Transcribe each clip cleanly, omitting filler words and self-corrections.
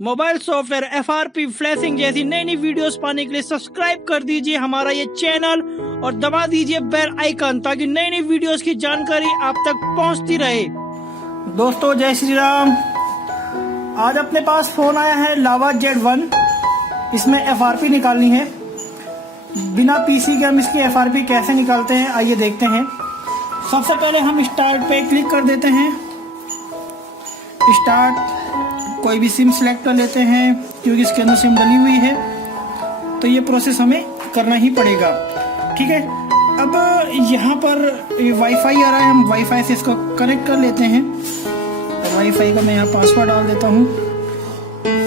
Mobile software, FRP, flashing जैसी नई नई वीडियोस पाने के लिए सब्सक्राइब कर दीजिए हमारा ये चैनल और दबा दीजिए बेल आइकन ताकि नई नई वीडियोस की जानकारी आप तक पहुंचती रहे। दोस्तों जय श्री राम। आज अपने पास फोन आया है लावा Z1। इसमें FRP निकालनी है। बिना PC के हम इसकी FRP कैसे निकालते हैं आइए देखते हैं। सबसे पहले हम स्टार्ट पे क्लिक कर देते हैं। स्टार्ट, कोई भी सिम सेलेक्ट कर लेते हैं क्योंकि इसके अंदर सिम डली हुई है तो ये प्रोसेस हमें करना ही पड़ेगा। ठीक है, अब यहाँ पर वाईफाई आ रहा है, हम वाईफाई से इसको कनेक्ट कर लेते हैं। वाईफाई का मैं यहाँ पासवर्ड डाल देता हूँ।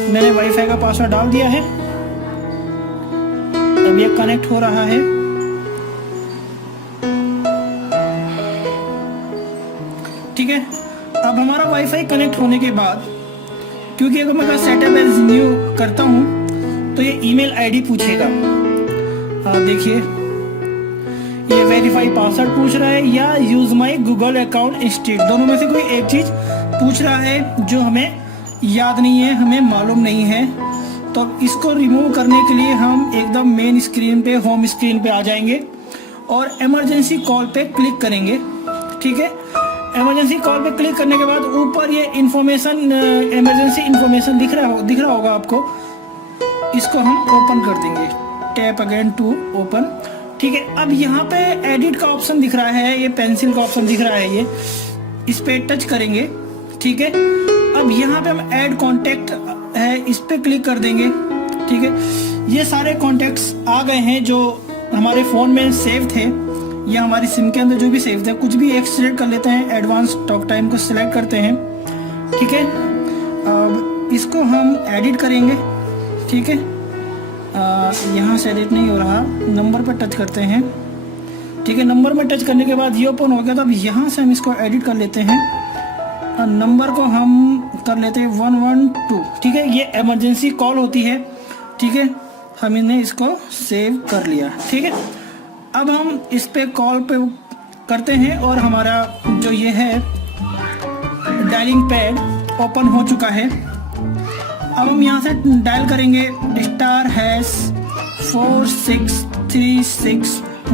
मैंने वाईफाई का पासवर्ड डाल दिया है। अब ये कनेक्ट हो रहा है। ठीक है, अब हमारा वाईफाई कनेक्ट होने के बाद, क्योंकि अगर मैं सेटअप एज न्यू करता हूं तो ये ईमेल आईडी पूछेगा। देखिए ये वेरीफाई पासवर्ड पूछ रहा है या use my Google account instead, दोनों में से कोई एक चीज पूछ रहा है जो हमें याद नहीं है, हमें मालूम नहीं है। तो इसको रिमूव करने के लिए हम एकदम मेन स्क्रीन पे, होम स्क्रीन पे आ जाएंगे और इमरजेंसी कॉल पे क्लिक करेंगे। ठीक है, इमरजेंसी कॉल पे क्लिक करने के बाद ऊपर ये इंफॉर्मेशन, इमरजेंसी इंफॉर्मेशन दिख रहा होगा आपको। इसको हम ओपन कर देंगे। Tap again to open. ठीक है, अब यहाँ पे एडिट का ऑप्शन दिख रहा है, ये पेंसिल का ऑप्शन दिख रहा है, ये इस पे टच करेंगे। ठीक है, अब यहाँ पे हम ऐड कॉन्टेक्ट है, इस पे क्लिक कर देंगे। ठीक है, ये सारे कॉन्टेक्ट्स आ गए हैं जो हमारे फोन में सेव थे या हमारी सिम के अंदर जो भी सेव थे। कुछ भी एक सिलेक्ट कर लेते हैं, एडवांस टॉक टाइम को सिलेक्ट करते हैं। ठीक है, अब इसको हम एडिट करेंगे। ठीक है, यहाँ से एडिट नहीं हो रहा, नंबर पर टच करते हैं। ठीक है, नंबर में टच करने के बाद ये ओपन हो गया। तो अब यहाँ से हम इसको एडिट कर लेते हैं। नंबर को हम कर लेते हैं 112। ठीक है, ये इमरजेंसी कॉल होती है। ठीक है, हम इन्हें इसको सेव कर लिया। ठीक है, अब हम इस पे कॉल पे करते हैं और हमारा जो ये है डायलिंग पैड ओपन हो चुका है। अब हम यहाँ से डायल करेंगे *4636 *###।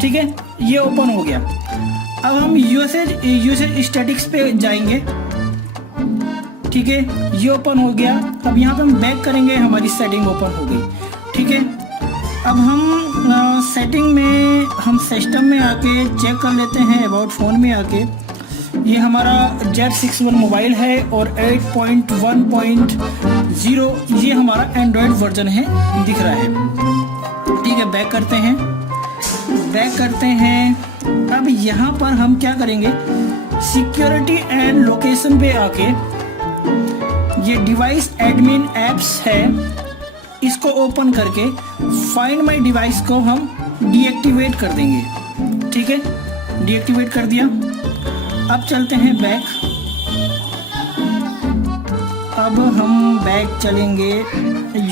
ठीक है, ये ओपन हो गया। अब हम यूसेज स्टैटिक्स पे जाएंगे। ठीक है, ये ओपन हो गया। अब यहाँ पे हम बैक करेंगे, हमारी सेटिंग ओपन हो गई। ठीक है, अब हम सेटिंग में, हम सिस्टम में आके चेक कर लेते हैं, अबाउट फोन में आके। ये हमारा Z61 मोबाइल है और 8.1.0 ये हमारा एंड्रॉयड वर्जन है, दिख रहा है। ठीक है, बैक करते हैं। अब यहाँ पर हम क्या करेंगे, सिक्योरिटी एंड लोकेशन पे आके ये डिवाइस एडमिन एप्स है, इसको ओपन करके फाइंड माय डिवाइस को हम डीएक्टिवेट कर देंगे। ठीक है, डीएक्टिवेट कर दिया। अब चलते हैं बैक। अब हम बैक चलेंगे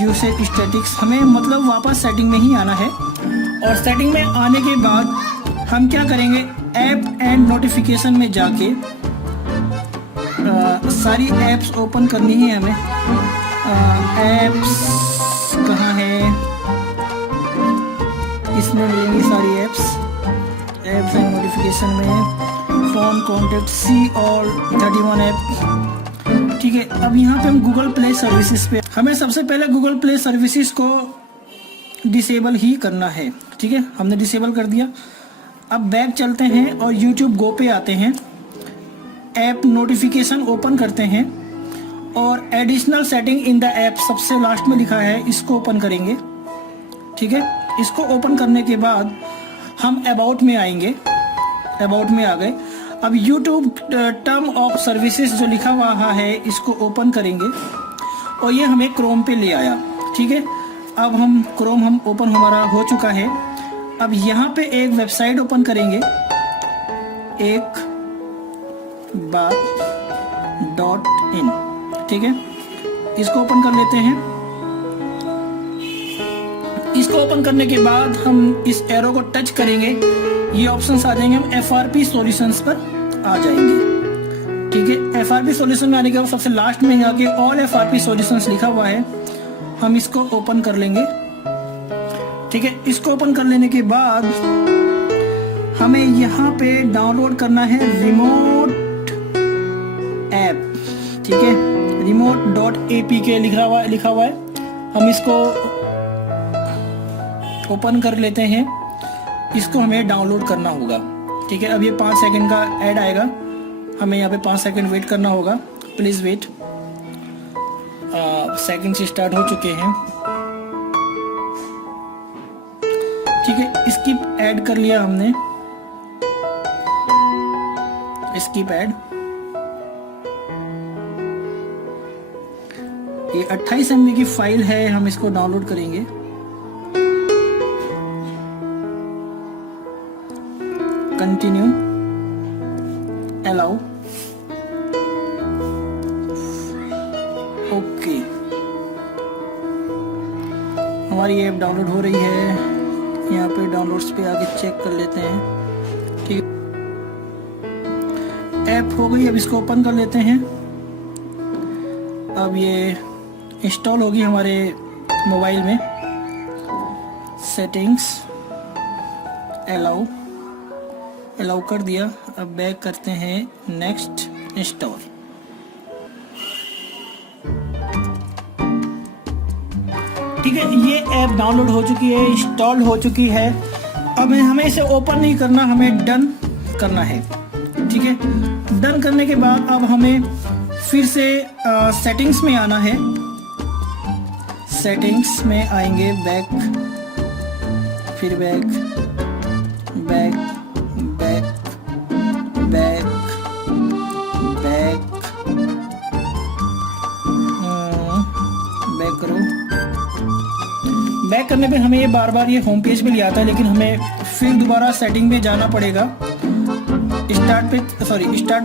यूसेज स्टैटिक्स, हमें मतलब वापस सेटिंग में ही आना है। और सेटिंग में आने के बाद हम क्या करेंगे, ऐप एंड नोटिफिकेशन में जाके सारी ऐप्स ओपन करनी है हमें। ऐप्स कहाँ है, इसमें मिलेंगी सारी ऐप्स एंड नोटिफिकेशन में। Phone contact see all 31 app. ठीक है, अब यहाँ पे हम गूगल प्ले सर्विसेज पे, हमें सबसे पहले गूगल प्ले सर्विसेज को डिसेबल ही करना है। ठीक है, हमने डिसेबल कर दिया। अब बैक चलते हैं और यूट्यूब गो पे आते हैं। ऐप नोटिफिकेशन ओपन करते हैं और additional setting in the app सबसे लास्ट में लिखा है, इसको ओपन करेंगे। ठीक है, इसको ओपन करने के बाद हम अबाउट में आएंगे। अबाउट में आ गए। अब यूट्यूब टर्म ऑफ सर्विसेज जो लिखा हुआ है इसको ओपन करेंगे और ये हमें क्रोम पे ले आया। ठीक है, अब हम क्रोम हम ओपन हमारा हो चुका है। अब यहाँ पे एक वेबसाइट ओपन करेंगे, एक .in। ठीक है, इसको ओपन कर लेते हैं। इसको ओपन करने के बाद हम इस एरो को टच करेंगे, ये ऑप्शंस आ जाएंगे, हम FRP सॉल्यूशंस पर आ जाएंगे। ठीक है, FRP सॉल्यूशन में आने के बाद सबसे लास्ट में जाके ऑल FRP सॉल्यूशंस लिखा हुआ है, हम इसको ओपन कर लेंगे। ठीक है, इसको ओपन कर लेने के बाद हमें यहाँ पे डाउनलोड करना है रिमोट ऐप। ठीक है, remote.apk लिखा हुआ है, हम इसको ओपन कर लेते हैं। इसको हमें डाउनलोड करना होगा। ठीक है, अब ये 5 सेकंड का ऐड आएगा, हमें यहाँ पे 5 सेकंड वेट करना होगा। Please wait. सेकंड से स्टार्ट हो चुके हैं। ठीक है, स्किप ऐड कर लिया हमने, स्किप ऐड। ये 28 MB की फाइल है, हम इसको डाउनलोड करेंगे। Continue, allow, okay. हमारी ऐप डाउनलोड हो रही है। यहाँ पे डाउनलोड्स पे आके चेक कर लेते हैं। ठीक है, ऐप हो गई। अब इसको ओपन कर लेते हैं। अब ये इंस्टॉल होगी हमारे मोबाइल में। सेटिंग्स, अलाउ कर दिया। अब बैक करते हैं, नेक्स्ट, इंस्टॉल। ठीक है, ये ऐप डाउनलोड हो चुकी है, इंस्टॉल हो चुकी है। अब हमें इसे ओपन नहीं करना, हमें डन करना है। ठीक है, डन करने के बाद अब हमें फिर से सेटिंग्स में आना है। सेटिंग्स में आएंगे, बैक, फिर back, back, back, back, back, back करो। बैक करने पे हमें ये बार बार ये होम पेज पे ले आता है, लेकिन हमें फिर दोबारा सेटिंग में जाना पड़ेगा। स्टार्ट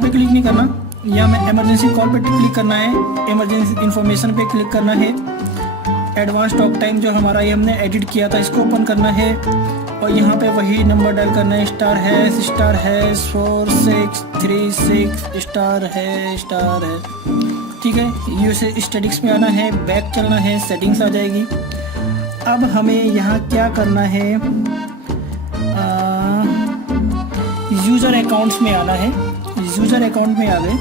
पे क्लिक नहीं करना, या हमें इमरजेंसी कॉल पे क्लिक करना है, इमरजेंसी इंफॉर्मेशन पे क्लिक करना है। एडवांस टॉक टाइम जो हमारा ये हमने एडिट किया था, इसको ओपन करना है और यहाँ पे वही नंबर डायल करना है, *#4636*#। ठीक है, यूसे स्टैटिक्स में आना है, बैक चलना है, सेटिंग्स आ जाएगी। अब हमें यहाँ क्या करना है, यूज़र अकाउंट्स में आना है। यूज़र अकाउंट में आ गए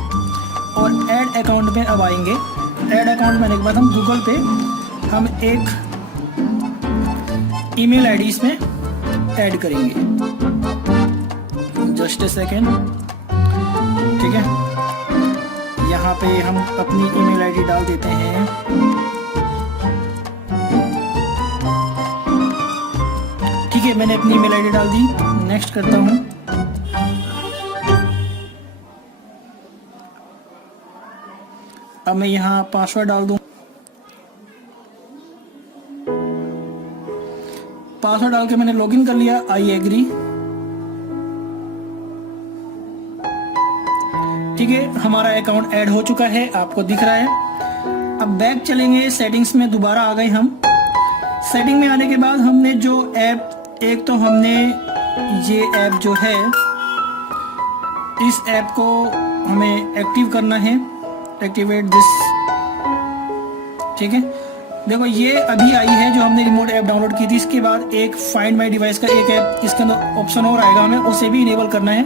और ऐड अकाउंट में अब आएंगे। ऐड अकाउंट में आने के बाद हम गूगल पे हम एक ईमेल आईडी इसमें ऐड करेंगे। Just a second. ठीक है, यहाँ पे हम अपनी ईमेल आईडी डाल देते हैं। ठीक है, मैंने अपनी ईमेल आईडी डाल दी। नेक्स्ट करता हूँ। अब मैं यहाँ पासवर्ड डाल दूँ। पासवर्ड डाल के मैंने लॉगिन कर लिया। I agree. ठीक है, हमारा अकाउंट ऐड हो चुका है, आपको दिख रहा है। अब बैक चलेंगे, सेटिंग्स में दोबारा आ गए हम। सेटिंग में आने के बाद हमने जो ऐप, एक तो हमने ये ऐप जो है, इस ऐप को हमें एक्टिव करना है, एक्टिवेट दिस। ठीक है, देखो ये अभी आई है जो हमने रिमोट ऐप डाउनलोड की थी। इसके बाद एक फाइंड माय डिवाइस का एक ऐप, इसके अंदर ऑप्शन और आएगा, हमें उसे भी इनेबल करना है,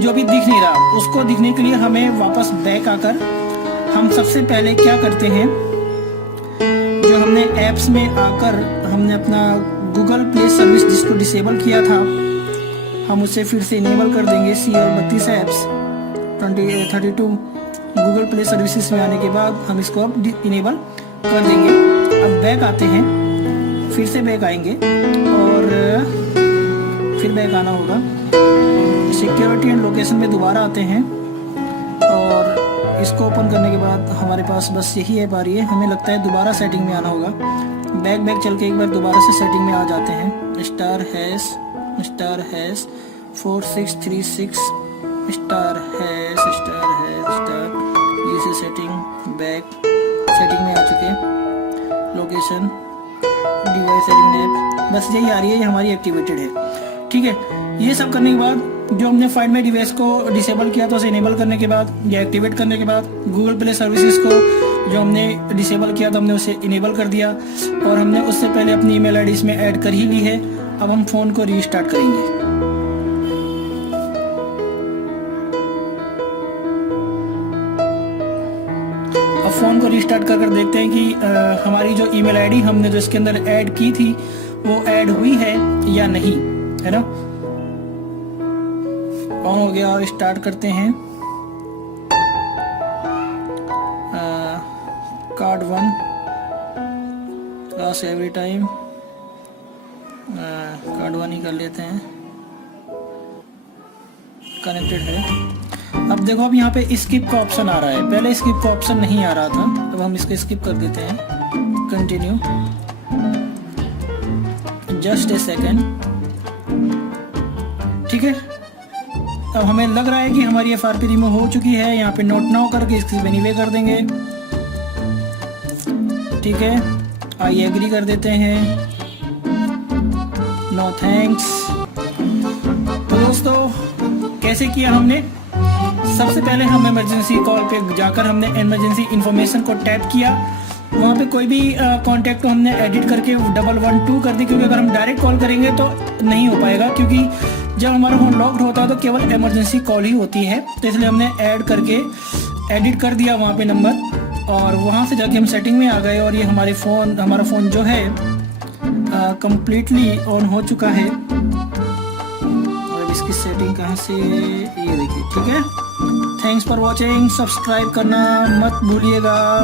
जो अभी दिख नहीं रहा। उसको दिखने के लिए हमें वापस बैक आकर हम सबसे पहले क्या करते हैं, जो हमने ऐप्स में आकर हमने अपना गूगल प्ले सर्विस जिसको डिसेबल किया था, हम उसे फिर से इनेबल कर देंगे। CL 32 apps 32 Google play services में आने के बाद हम इसको अब इनेबल कर देंगे। अब बैक आते हैं, फिर से बैक आएंगे और फिर बैक आना होगा। सिक्योरिटी एंड लोकेशन में दोबारा आते हैं और इसको ओपन करने के बाद हमारे पास बस यही ऐप आ रही है। हमें लगता है दोबारा सेटिंग में आना होगा। बैक चल के एक बार दोबारा से सेटिंग में आ जाते हैं। *#4636* यूसे सेटिंग, बैक, सेटिंग में आ चुके हैं। लोकेशन, डिवाइस सेटिंग ऐप, बस यही आ रही है, ये हमारी एक्टिवेटेड है। ठीक है, ये सब करने के बाद जो हमने फाइंड माई डिवाइस को डिसेबल किया था उसे इनेबल करने के बाद या एक्टिवेट करने के बाद गूगल प्ले सर्विसेज को जो हमने डिसेबल किया था हमने उसे इनेबल कर दिया, और हमने उससे पहले अपनी ईमेल आईडी इसमें ऐड कर ही ली है। अब हम फ़ोन को रीस्टार्ट करेंगे। अब फ़ोन को रीस्टार्ट कर देखते हैं कि हमारी जो ईमेल आईडी हमने जो इसके अंदर ऐड की थी वो ऐड हुई है या नहीं, है ना। ऑन हो गया और स्टार्ट करते हैं। Card 1 class every time, card 1 ही कर लेते हैं, कनेक्टेड है। अब देखो अब यहाँ पे स्किप का ऑप्शन आ रहा है, पहले स्किप का ऑप्शन नहीं आ रहा था, अब हम इसको स्किप कर देते हैं। कंटिन्यू, जस्ट ए सेकेंड, ठीक है। अब हमें लग रहा है कि हमारी FRP रिमूव हो चुकी है। यहाँ पे नोट नाउ करके इसकी एनीवे कर देंगे, ठीक है। आई एग्री कर देते हैं, नो थैंक्स। तो दोस्तों कैसे किया हमने, सबसे पहले हम इमरजेंसी कॉल पे जाकर हमने इमरजेंसी इंफॉर्मेशन को टैप किया, वहाँ पे कोई भी कॉन्टैक्ट को हमने एडिट करके 112 कर दी, क्योंकि अगर हम डायरेक्ट कॉल करेंगे तो नहीं हो पाएगा, क्योंकि जब हमारा फ़ोन लॉक्ड होता है तो केवल इमरजेंसी कॉल ही होती है। तो इसलिए हमने ऐड करके एडिट कर दिया वहाँ पे नंबर, और वहाँ से जाके हम सेटिंग में आ गए, और ये हमारा फ़ोन जो है कंप्लीटली ऑन हो चुका है। और इसकी सेटिंग कहाँ से, ये देखिए, ठीक है। थैंक्स फॉर वॉचिंग, सब्सक्राइब करना मत भूलिएगा।